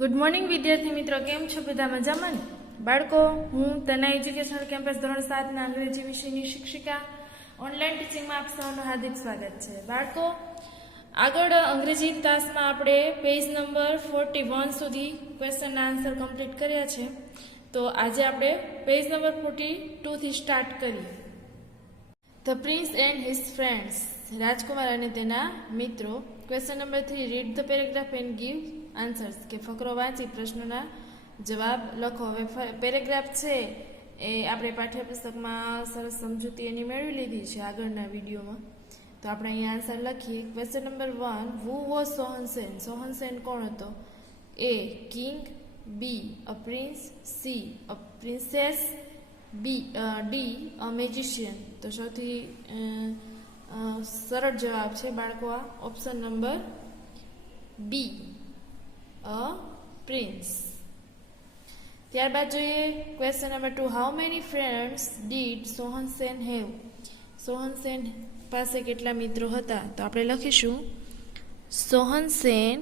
Good morning વિદ્યાર્થી મિત્રો, કેમ છો? બધા મજામાં ને? બાળકો, હું તના એજ્યુકેશનલ કેમ્પસ ધોરણ 7 ના અંગ્રેજી વિષયની શિક્ષિકા ઓનલાઈન ટીચિંગમાં આપ સૌનું હાર્દિક સ્વાગત છે. બાળકો, આગળ અંગ્રેજી તાસમાં આપણે પેજ નંબર 41 સુધી ક્વેશ્ચન આન્સર કમ્પ્લીટ કર્યા છે. તો આજે આપણે પેજ નંબર 42 થી સ્ટાર્ટ કરીએ. The prince and his friends, રાજકુમાર અને તેના મિત્રો. Question number 3, read the paragraph and give answers, કે ફકરો વાંચી પ્રશ્નોના જવાબ લખો. હવે પેરેગ્રાફ છે એ આપણે પાઠ્યપુસ્તકમાં સરસ સમજૂતી એની મેળવી લીધી છે આગળના વિડીયોમાં. તો આપણે અહીંયા આન્સર લખીએ. Question number 1, who was Sohansen? Sohansen કોણ હતો? A king, B a prince, C a princess, D a magician. તો સૌથી સરળ જવાબ છે બાળકો આ option number B, a prince. ત્યારબાદ જોઈએ question number 2, how many friends did Sohansen have? Sohansen પાસે કેટલા મિત્રો હતા? તો આપણે લખીશું સોહનસેન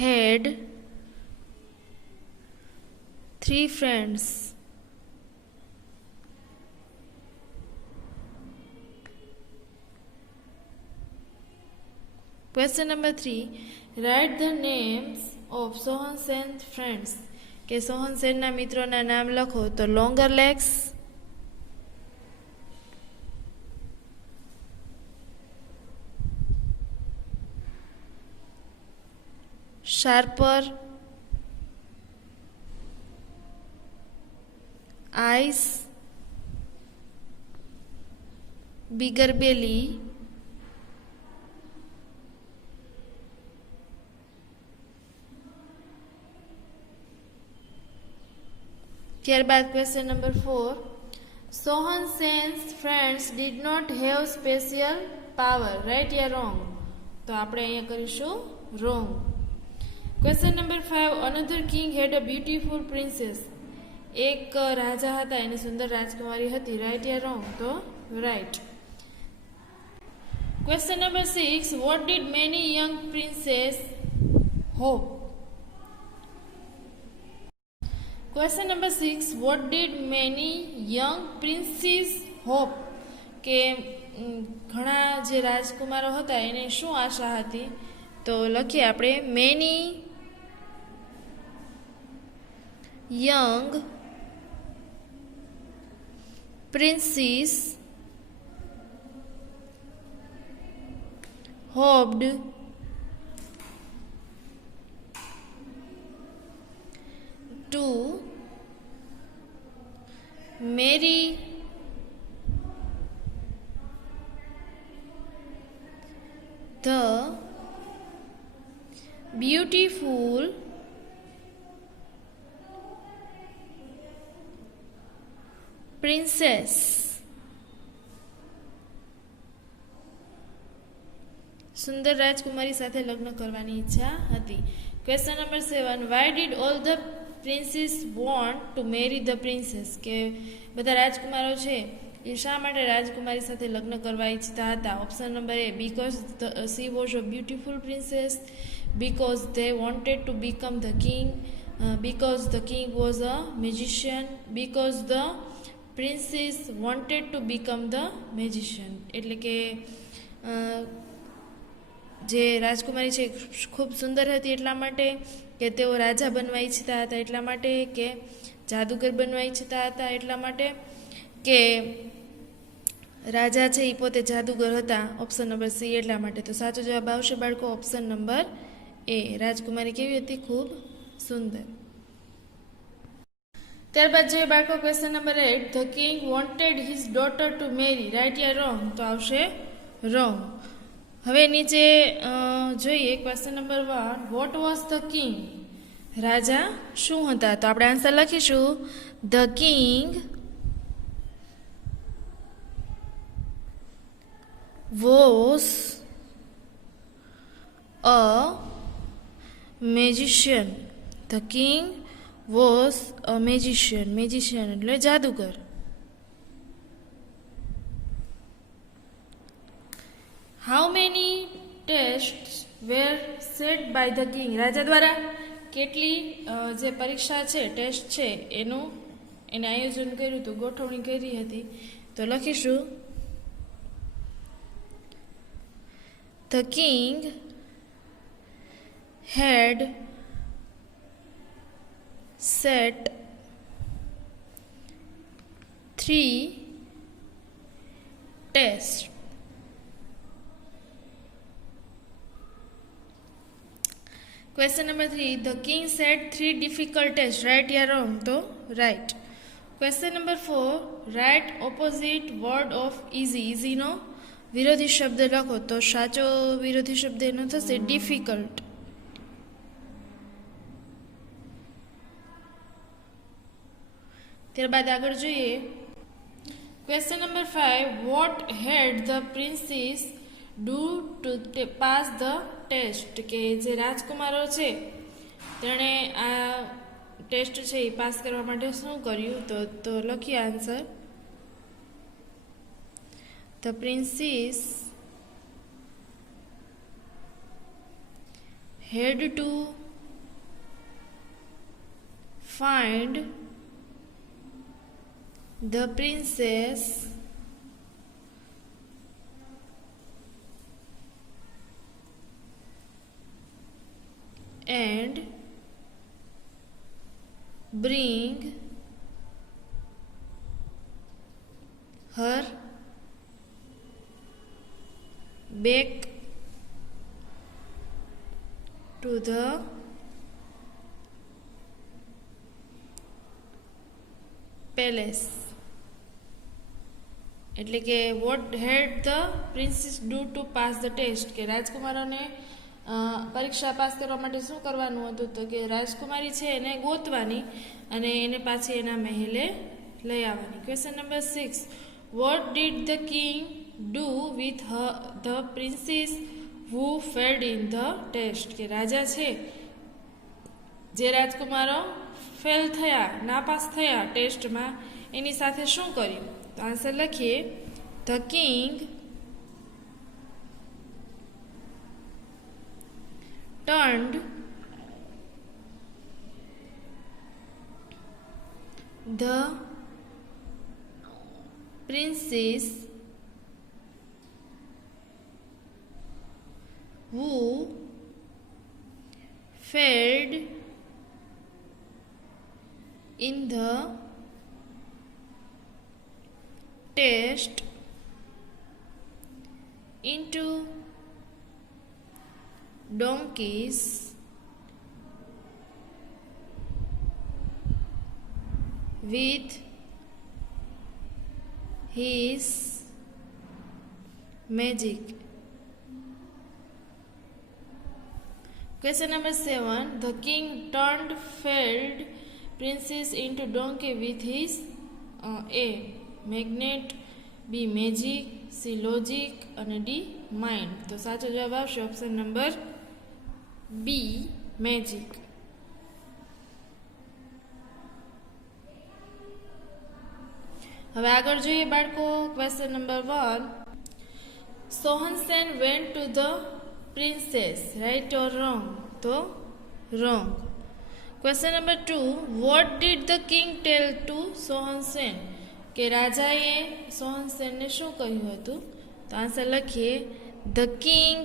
had 3 friends. Question number 3, write the names of Sohansen's friends, કે સોહનસેનના મિત્રોના નામ લખો. તો longer legs, sharper eyes, bigger belly, ત્યારબાદ question number 4, Sohansen's friends did not have special power, right યા રોંગ? તો આપણે અહીંયા કરીશું wrong. Question number 5, another king had a beautiful princess, એક રાજા હતા એની સુંદર રાજકુમારી હતી, રાઈટ યા રોંગ? તો right. Question number 6, what did many young princess hope? Question number 6, what did many young princes hope, કે ઘણા જે રાજકુમારો હતા એને શું આશા હતી? તો લખીએ આપણે many young princess hoped to marry the beautiful princess. સુંદર રાજકુમારી સાથે લગ્ન કરવાની ઈચ્છા હતી. Question number 7, why did all the princess want to marry the princess, કે બધા રાજકુમારો છે એ શા માટે રાજકુમારી સાથે લગ્ન કરવા ઈચ્છતા હતા? Option number A, because she was a beautiful princess, because they wanted to become the king, because the king was a magician, because the princess wanted to become the magician. એટલે કે જે રાજકુમારી છે ખૂબ સુંદર હતી એટલા માટે, કે તેઓ રાજા બનવા ઈચ્છતા હતા એટલા માટે, કે જાદુગર બનવા ઈચ્છતા હતા એટલા માટે, કે રાજા છે એ પોતે જાદુગર હતા? ઓપ્શન નંબર સી, એટલા માટે. તો સાચો જવાબ આવશે બાળકો ઓપ્શન નંબર એ, રાજકુમારી કેવી હતી? ખૂબ સુંદર. ત્યારબાદ જોઈએ બાળકો question number 8, the king wanted his daughter to marry, right યા રોંગ? તો આવશે રોંગ. હવે નીચે જોઈએ question number 1, what was the king? રાજા શું હતા? તો આપણે આન્સર લખીશું the king was a magician. The king was a magician. Magician એટલે જાદુગર. How many test were set by the king. રાજા દ્વારા કેટલી જે પરીક્ષા છે, ટેસ્ટ છે, એને આયોજન કર્યું હતું, ગોઠવણી કરી હતી. તો લખીશું the king had set 3 tests. Question number 3. The king set 3 difficult tests. Right or wrong? So, right. Question number 4. Write opposite word of easy. Easy નો વિરોધી શબ્દ લખો. તો સાચો વિરોધી શબ્દ એનો થશે difficult. ત્યારબાદ આગળ જોઈએ. Question number 5. What had the princess do to pass the test? કે જે રાજકુમારો છે તેણે આ ટેસ્ટ છે એ પાસ કરવા માટે શું કર્યું? તો લખીએ answer. The princess had to find the princess and bring her back to the palace. એટલે કે what had the princess do to pass the test, કે રાજકુમારોને પરીક્ષા પાસ કરવા માટે શું કરવાનું હતું? તો કે રાજકુમારી છે એને ગોતવાની અને એને પાછી એના મહેલે લઈ આવવાની. Question number 6. What did the king do with the princess who failed in the test, કે રાજા છે જે રાજકુમારો ફેલ થયા, નાપાસ થયા ટેસ્ટમાં, એની સાથે શું કર્યું? તો આન્સર લખીએ. The king turned the princess who failed in the test into donkeys with his magic. Question number 7. The king turned failed princess into donkey with his A. magnet, B. magic, C. logic અને D. mind. તો સાચો જવાબ આવશે option number B. magic. હવે આગળ જોઈએ બાળકો. Question number 1. સોહનસેન went to the princess. right or wrong? તો wrong. Question number 2. what did the king tell to સોહનસેન, કે રાજાએ સોહનસેનને શું કહ્યું હતું? તો આન્સર લખીએ. The king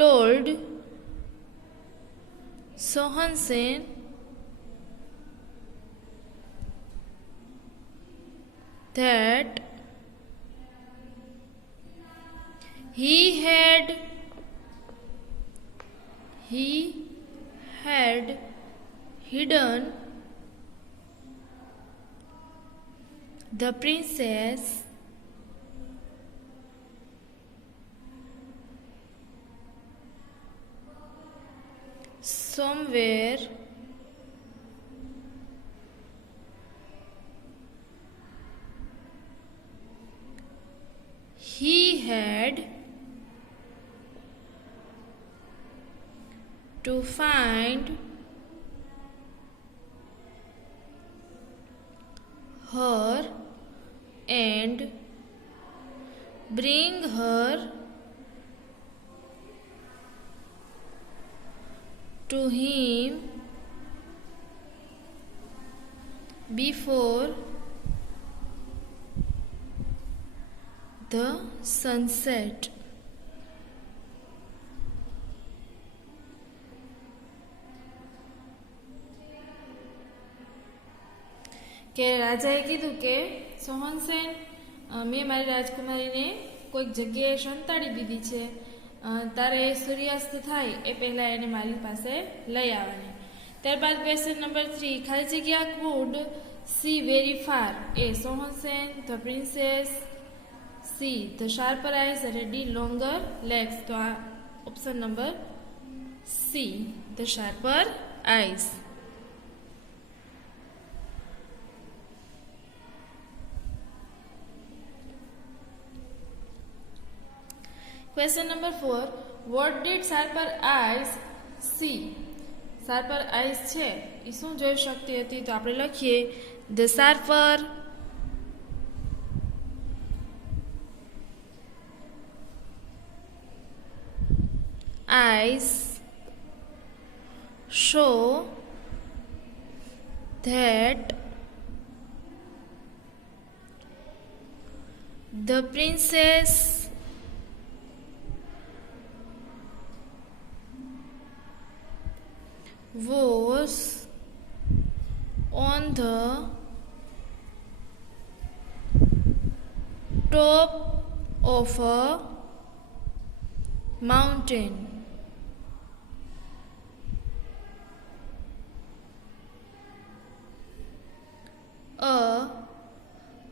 told Sohansen that he had hidden the princess somewhere he had to find her and bring her to him before the sunset. કે રાજાએ કીધું કે સોહનસેન, મેં મારી રાજકુમારીને કોઈક જગ્યાએ સંતાડી દીધી છે, તારે સૂર્યાસ્ત થાય એ પહેલાં એને મારી પાસે લઈ આવવાની. ત્યારબાદ ક્વેશ્ચન નંબર 3, ખાલી જગ્યા કુડ સી વેરી ફાર. એ સોહનસેન, the princess, see the sharper eyes અને ડી લોંગર લેગ્સ. તો આ option number see the sharper eyes. Question number 4. What did sharper eyes see? Sharper eyes છે એ શું જોઈ શકતી હતી? તો આપણે લખીએ the sharper eyes show that the princess was on the top of a mountain. A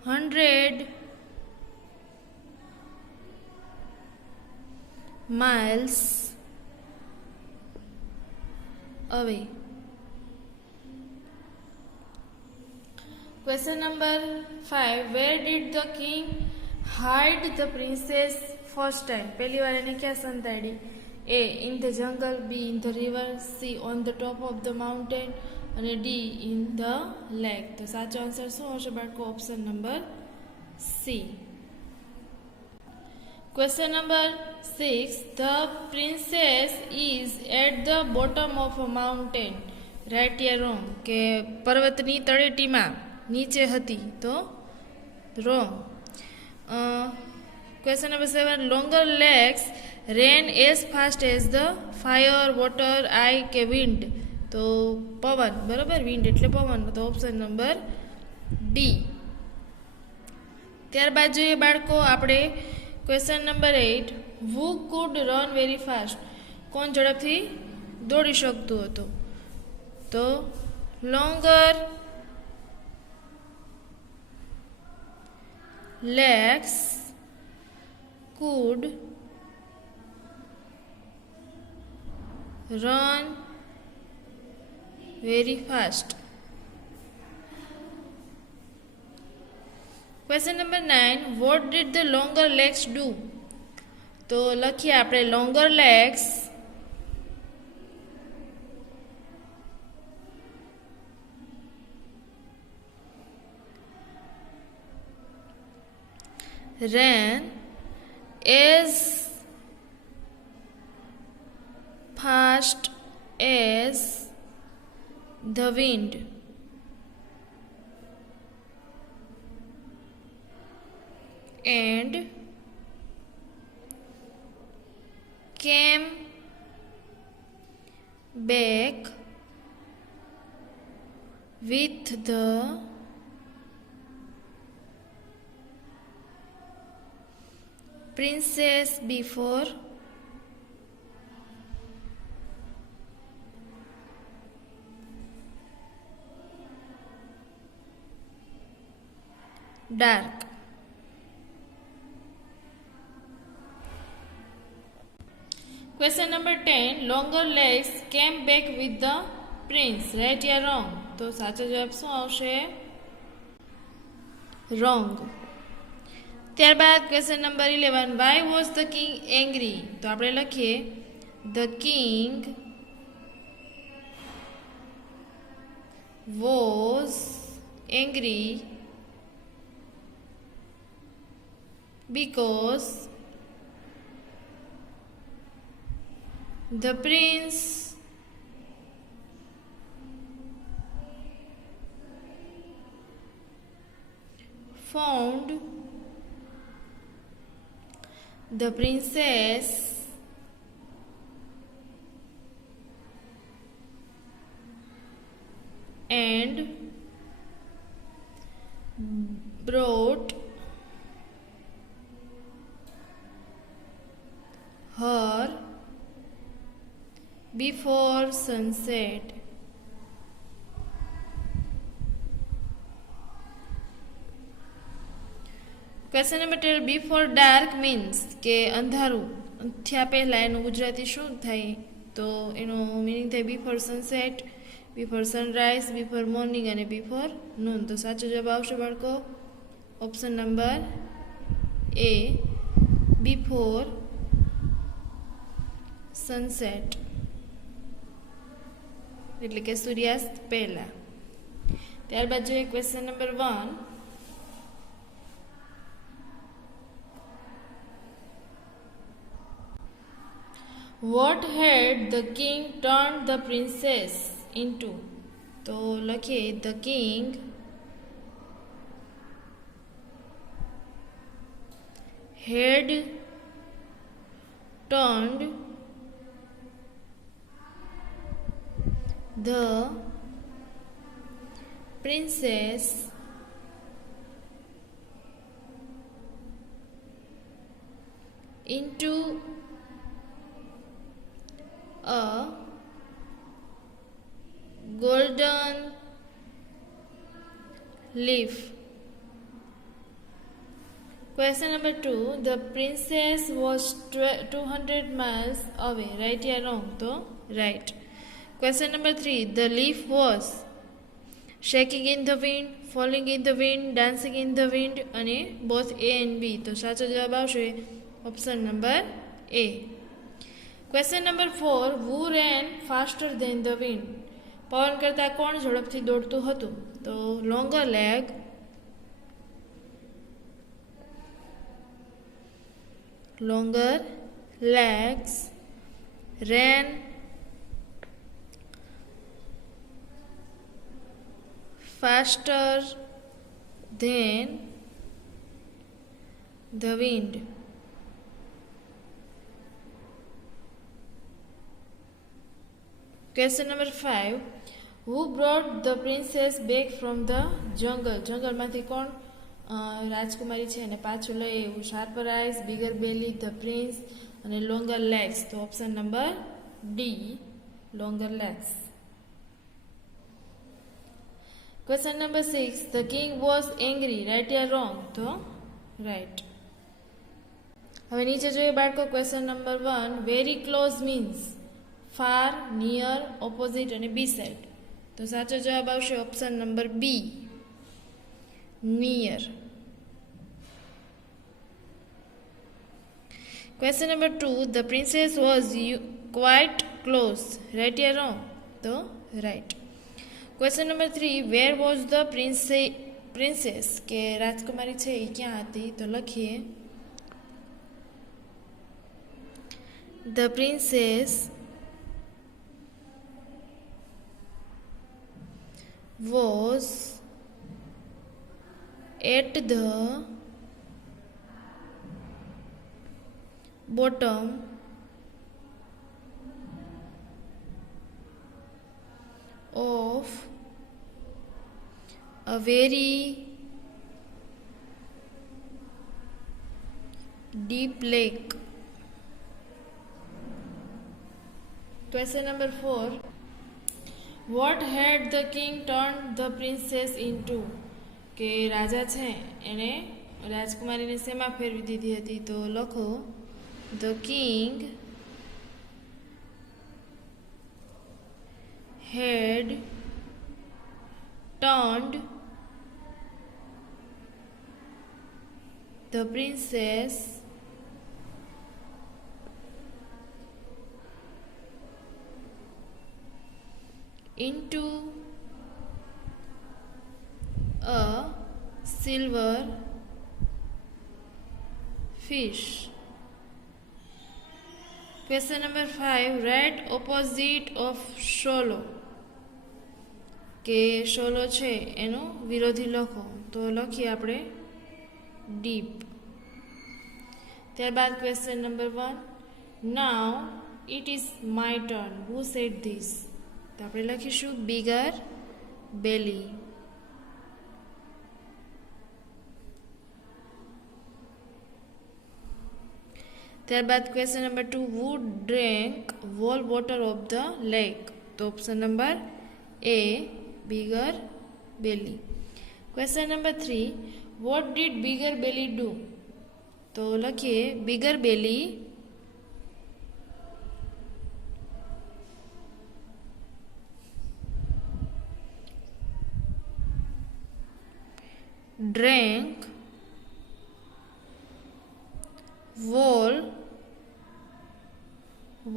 100 miles away. Question number 5. Where did the king hide the princess first time? પહેલી વાર એને ક્યાં સંતાડી? A. In the jungle. B. In the river. C. On the top of the mountain. અને D. In the lake. તો સાચો આન્સર શું હશે બાળકો? Option number C. Question number 6. The princess is at the bottom of a mountain. Right or wrong? કે પર્વતની તળેટીમાં નીચે હતી. તો wrong. Question number 7. Longer legs ran as fast as the fire, water, air કે wind. તો પવન. બરાબર, wind એટલે પવન. તો ઓપ્શન નંબર D. ત્યારબાદ જોઈએ બાળકો આપણે question number 8. Who could run very fast? કોણ ઝડપથી દોડી શકતું હતું? તો longer legs could run very fast. Question number 9. What did the longer legs do? તો લખીએ આપણે longer legs ran as fast as the wind. And came back with the princess before dark. Question number 10. Longer legs came back with the prince. Right or wrong? તો સાચો જવાબ શું આવશે? Wrong. ત્યારબાદ question number 11. Why was the king angry? તો આપણે લખીએ the king was angry because the prince found the princess and brought her before sunset. Question number 12 before dark means કે અંધારું થયા પહેલાં એનું ગુજરાતી શું થાય તો એનો મિનિંગ થાય before sunset, before sunrise, before morning અને બિફોર નૂન. તો સાચો જવાબ આવશે બાળકો ઓપ્શન નંબર એ બિફોર સનસેટ એટલે કે સૂર્યાસ્ત પહેલા. ત્યારબાદ જોઈએ question number 1. What had the king turned the princess into? તો લખીએ the king had turned the princess into a golden leaf. Question number 2. The princess was 200 miles away. Right or wrong? So, right. Question number 3. The leaf was shaking in the wind, falling in the wind, dancing in the wind, and both A and B. So, સાચો જવાબ આવશે option number A. Question number 4. Who ran faster than the wind? પવન કરતાં કોણ ઝડપથી દોડતું હતું? તો longer leg, longer legs ran faster than the wind. Question number 5. Who brought the princess back from the jungle? જંગલમાંથી કોણ રાજકુમારી છે એને પાછું લઈ આવ્યું? Sharper eyes, bigger belly, the prince અને લોંગર લેગ્સ. તો option number D longer legs. Question number 6. The king was angry. Right or wrong? તો right. હવે નીચે જોઈએ બાળકો question number 1. Very close means far, near, opposite અને બી સાઈડ. તો સાચો જવાબ આવશે option number B near. Question number 2. The princess was quite close. Right or wrong? So, right. Question number 3. Where was the princess? કે રાજકુમારી છે એ ક્યાં હતી? તો લખીએ The princess was at the bottom of a very deep lake. Question number 4. What had the king turned the princess into? કે રાજા છે એને રાજકુમારીને શેમાં ફેરવી દીધી હતી? તો લખો The king had turned the princess into a silver fish. Question number 5. Write opposite of shallow. કે shallow છે એનો વિરોધી લખો. તો લખીએ આપણે deep. ત્યારબાદ question number 1. Now it is my turn. Who said this? તો આપણે લખીશું bigger belly. ત્યારબાદ question number 2. Who drank whole water of the lake? તો option number A, bigger belly. Question number 3. What did bigger belly do? તો લખીએ bigger belly drank whole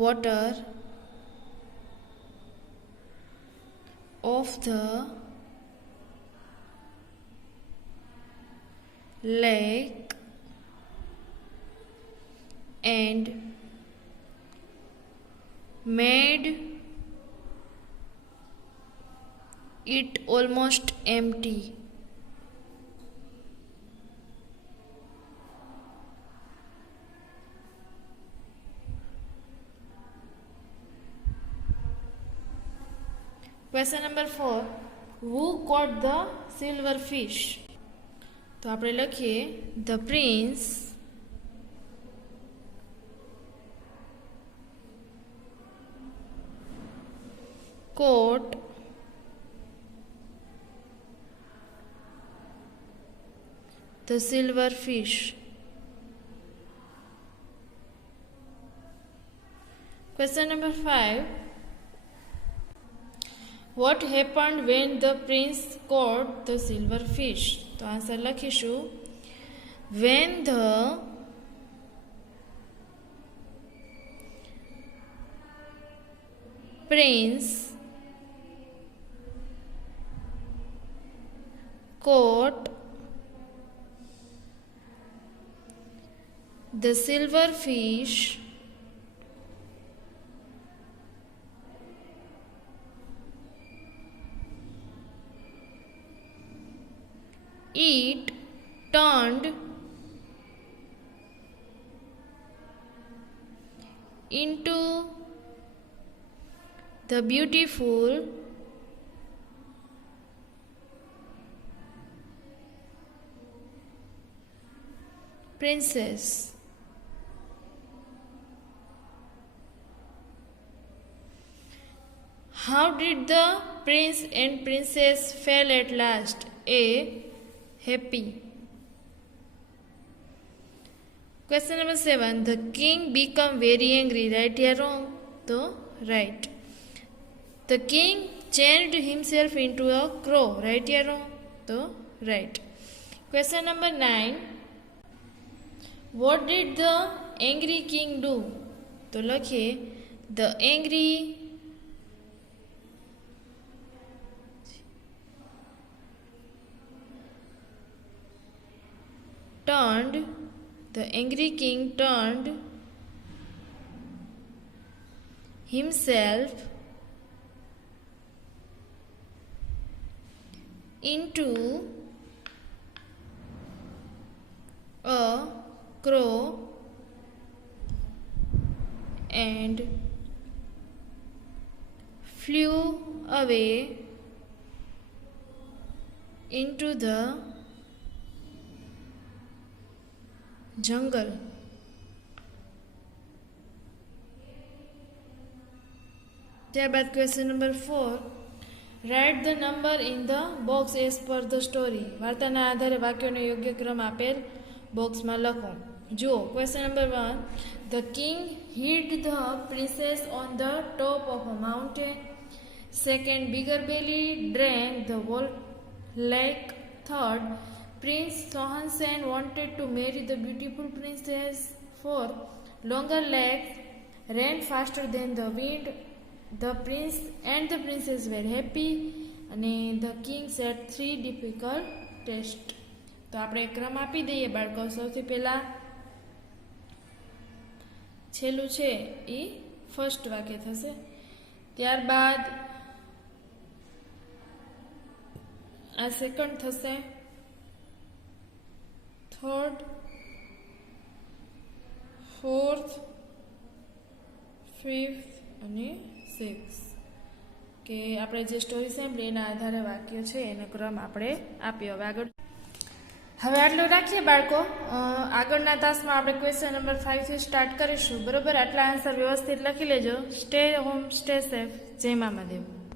water of the lake and made it almost empty. Question number 4. Who caught the silver fish? તો આપણે લખીએ the prince caught the silver fish. Question number 5. What happened when the prince caught the silver fish? તો આન્સર લખીશું when the prince caught the silver fish, it turned into the beautiful princess. How did the prince and princess feel at last? A. Happy. Question number 7. The king became very angry. Right or wrong? So, right. The king changed himself into a crow. Right or wrong? So, right. Question number 9. What did the angry king do? So, lakhiye the angry king turned himself into a crow and flew away into the jungle. ત્યારબાદ question number 4. Write the number in the box as per the story. વાર્તાના આધારે વાક્યોનો યોગ્ય ક્રમ આપેલ બોક્સમાં લખો. જુઓ question number 1. The king hid the princess on the top of a mountain. Second, bigger belly drank the whole lake. Third, Prince Sohansen wanted to marry the beautiful princess. 4. Longer legs ran faster than the wind. The prince and the princess were happy. And the king set 3 difficult tests. તો આપણે ક્રમ આપી દઈએ બાળકો. સૌથી પહેલા છેલ્લું છે એ ફર્સ્ટ વાક્ય થશે. ત્યારબાદ આ સેકન્ડ થશે, થર્ડ, ફોર્થ, ફિફ્થ અને સિક્સ. કે આપણે જે સ્ટોરી સાંભળી એના આધારે વાક્ય છે એનો ક્રમ આપણે આપ્યો. હવે આટલું રાખીએ બાળકો. આગળના તાસમાં આપણે ક્વેશ્ચન નંબર 5 થી સ્ટાર્ટ કરીશું. બરોબર, આટલા આન્સર વ્યવસ્થિત લખી લેજો. Stay home, stay safe. જય મા મહાદેવ.